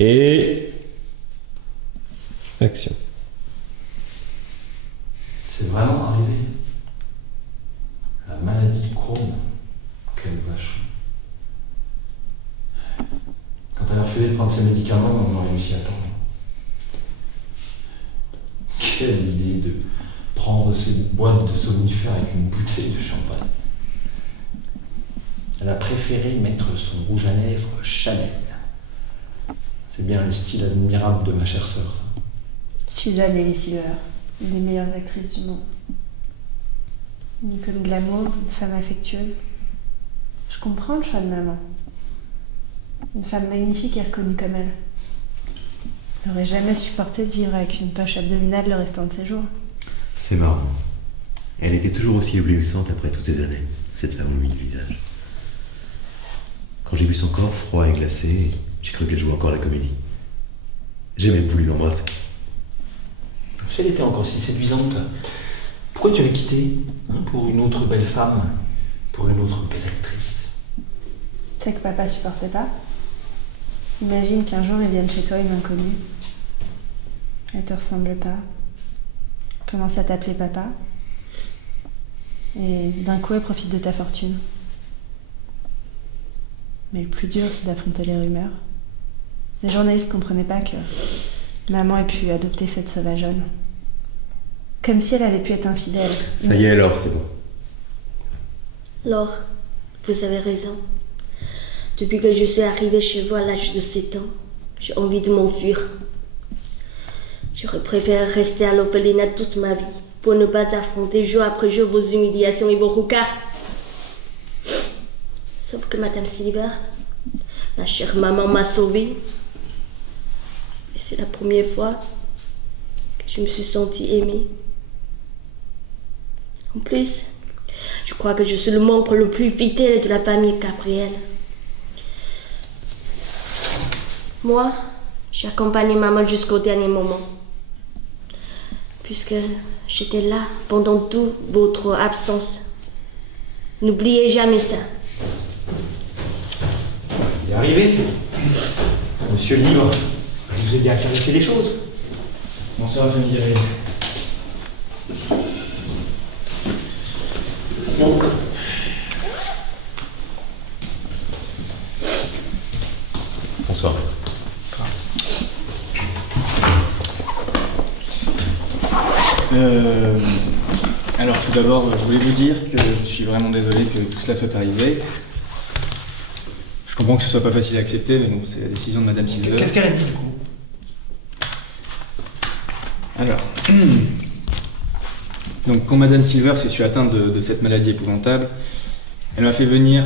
Et... action. C'est vraiment arrivé. La maladie Crohn. Quelle vache. Quand elle a refusé de prendre ses médicaments, on aurait réussi à attendre. Quelle idée de prendre ces boîtes de somnifères avec une bouteille de champagne. Elle a préféré mettre son rouge à lèvres Chanel. C'est bien le style admirable de ma chère sœur, ça. Suzanne et Ellie Silver, une des meilleures actrices du monde. Une icône glamour, une femme affectueuse. Je comprends le choix de maman. Une femme magnifique et reconnue comme elle. Elle n'aurait jamais supporté de vivre avec une poche abdominale le restant de ses jours. C'est marrant. Elle était toujours aussi éblouissante après toutes ces années, cette femme au milieu du visage. Quand j'ai vu son corps froid et glacé, j'ai cru qu'elle jouait encore la comédie. J'ai même voulu l'embrasser. Si elle était encore si séduisante, pourquoi tu l'as quittée pour une autre belle femme, pour une autre belle actrice? Tu sais que papa supportait pas. Imagine qu'un jour il vienne chez toi une inconnue. Elle te ressemble pas. Commence à t'appeler papa. Et d'un coup elle profite de ta fortune. Mais le plus dur c'est d'affronter les rumeurs. Les journalistes comprenaient pas que maman ait pu adopter cette sauvageonne. Comme si elle avait pu être infidèle. Ça y est alors, c'est bon. Laure, vous avez raison. Depuis que je suis arrivée chez vous à l'âge de 7 ans, j'ai envie de m'enfuir. J'aurais préféré rester à l'orphelinat toute ma vie pour ne pas affronter jour après jour vos humiliations et vos roucards. Sauf que Madame Silver, ma chère maman, m'a sauvée. Et c'est la première fois que je me suis sentie aimée. En plus, je crois que je suis le membre le plus fidèle de la famille Gabriel. Moi, j'ai accompagné maman jusqu'au dernier moment. Puisque j'étais là pendant toute votre absence. N'oubliez jamais ça. Il est arrivé. Monsieur le Libre, je vous ai bien clarifié les choses. Bonsoir, famille Gabriel. Bonsoir. Alors tout d'abord, je voulais vous dire que je suis vraiment désolé que tout cela soit arrivé. Je comprends que ce soit pas facile à accepter, mais bon, c'est la décision de Madame Silver. Qu'est-ce qu'elle a dit du coup? Alors, donc quand Madame Silver s'est su atteinte de cette maladie épouvantable, elle m'a fait venir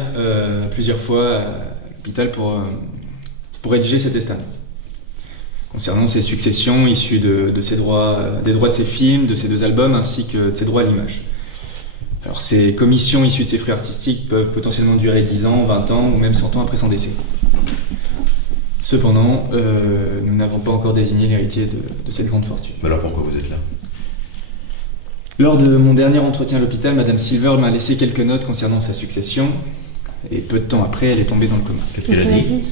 plusieurs fois à l'hôpital pour rédiger ses testaments. Concernant ses successions issues de ses droits, des droits de ses films, de ses 2 albums, ainsi que de ses droits à l'image. Alors ces commissions issues de ses fruits artistiques peuvent potentiellement durer 10 ans, 20 ans ou même 100 ans après son décès. Cependant, nous n'avons pas encore désigné l'héritier de cette grande fortune. Mais alors pourquoi vous êtes là? Lors de mon dernier entretien à l'hôpital, Madame Silver m'a laissé quelques notes concernant sa succession, et peu de temps après, elle est tombée dans le coma. Qu'est-ce qu'elle a dit?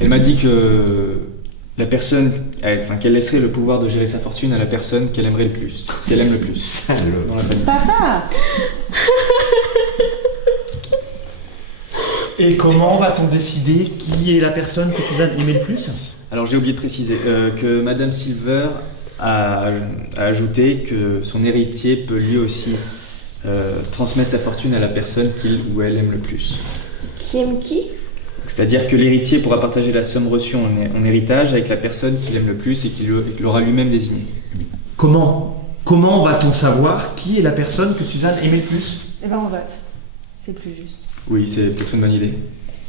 Elle m'a dit que la personne, qu'elle laisserait le pouvoir de gérer sa fortune à la personne qu'elle aimerait le plus, qu'elle aime le plus Salaud. dans la famille. Papa! Et comment va-t-on décider qui est la personne que tu vas aimer le plus? Alors j'ai oublié de préciser que Madame Silver a ajouté que son héritier peut lui aussi transmettre sa fortune à la personne qu'il ou elle aime le plus. Qui aime qui? C'est-à-dire que l'héritier pourra partager la somme reçue en héritage avec la personne qu'il aime le plus et qu'il l'aura lui-même désignée. Comment va-t-on savoir qui est la personne que Suzanne aimait le plus? Eh ben on vote. C'est plus juste. Oui, c'est peut-être une bonne idée,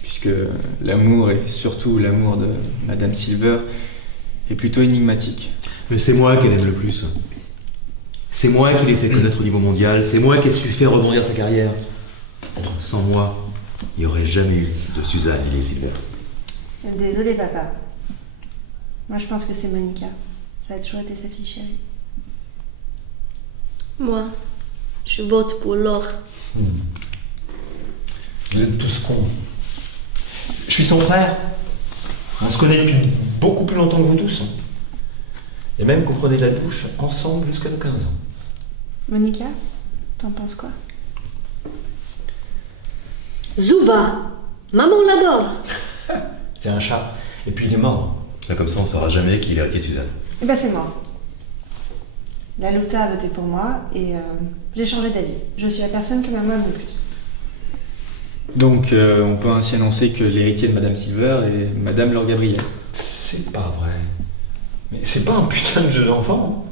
puisque l'amour, et surtout l'amour de Madame Silver, est plutôt énigmatique. Mais c'est moi qu'elle aime le plus. C'est moi qui l'ai fait connaître au niveau mondial, c'est moi qui ai su faire rebondir sa carrière. Sans moi, il n'y aurait jamais eu de Suzanne et les Silver. Désolée papa. Moi je pense que c'est Monica. Ça a toujours été sa fille chérie. Moi, je vote pour Laure. Vous êtes tous cons. Je suis son frère. On se connaît depuis beaucoup plus longtemps que vous tous. Et même qu'on prenait la douche ensemble jusqu'à nos 15 ans. Monica, t'en penses quoi? Zuba, maman l'adore. C'est un chat. Et puis il est mort. Là, comme ça, on saura jamais qui est l'héritier de Suzanne. Eh ben c'est moi. La Louta a voté pour moi et j'ai changé d'avis. Je suis la personne que maman aime le plus. Donc, on peut ainsi annoncer que l'héritier de Madame Silver est Madame Laure Gabriel. C'est pas vrai. Mais c'est pas un putain de jeu d'enfant.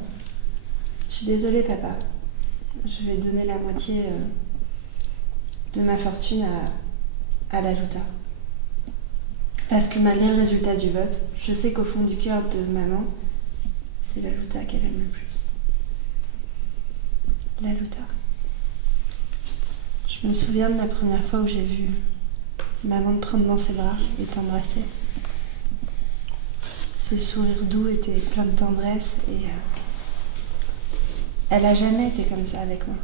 Je suis désolée, papa. Je vais donner la moitié de ma fortune à la Louta. Parce que malgré le résultat du vote, je sais qu'au fond du cœur de maman, c'est la Louta qu'elle aime le plus. La Louta. Je me souviens de la première fois où j'ai vu maman te prendre dans ses bras et t'embrasser. Ses sourires doux étaient pleins de tendresse et elle a jamais été comme ça avec moi.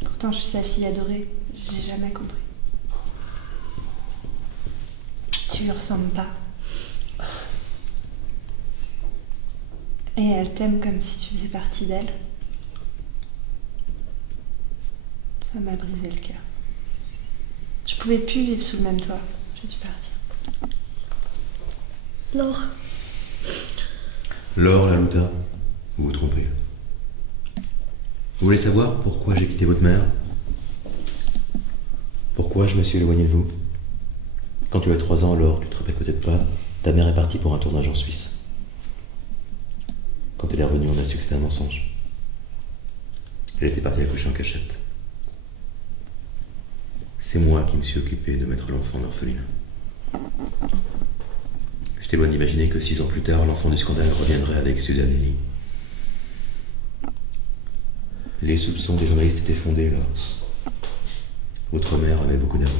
Pourtant, je suis sa fille adorée. J'ai jamais compris. Tu lui ressembles pas. Et elle t'aime comme si tu faisais partie d'elle. Ça m'a brisé le cœur. Je pouvais plus vivre sous le même toit. J'ai dû partir. Laure. Laure, la Louta, vous vous trompez. Vous voulez savoir pourquoi j'ai quitté votre mère? Pourquoi je me suis éloigné de vous? Quand tu as 3 ans, Laure, tu te rappelles peut-être pas, ta mère est partie pour un tournage en Suisse. Quand elle est revenue, on a su que c'était un mensonge. Elle était partie accoucher en cachette. C'est moi qui me suis occupé de mettre l'enfant en orphelinat. J'étais loin d'imaginer que 6 ans plus tard, l'enfant du scandale reviendrait avec Suzanne et Lee. Les soupçons des journalistes étaient fondés, là. Votre mère avait beaucoup d'amour.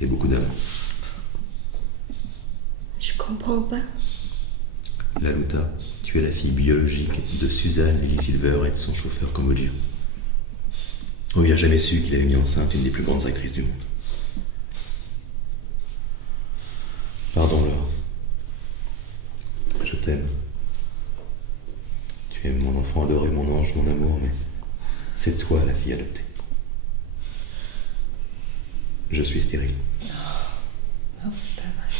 Et beaucoup d'amour. Je comprends pas. La Louta, tu es la fille biologique de Suzanne Lily Silver et de son chauffeur cambodgien. On n'a jamais su qu'il avait mis enceinte une des plus grandes actrices du monde. Pardon, Laure. Je t'aime. Tu es mon enfant adoré, mon ange, mon amour, mais c'est toi la fille adoptée. Je suis stérile. Non, c'est pas vrai.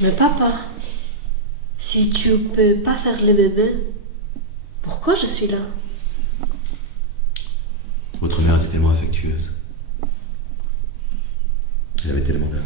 Mais papa, si tu peux pas faire le bébé, pourquoi je suis là? Votre mère était tellement affectueuse. Elle avait tellement d'amour.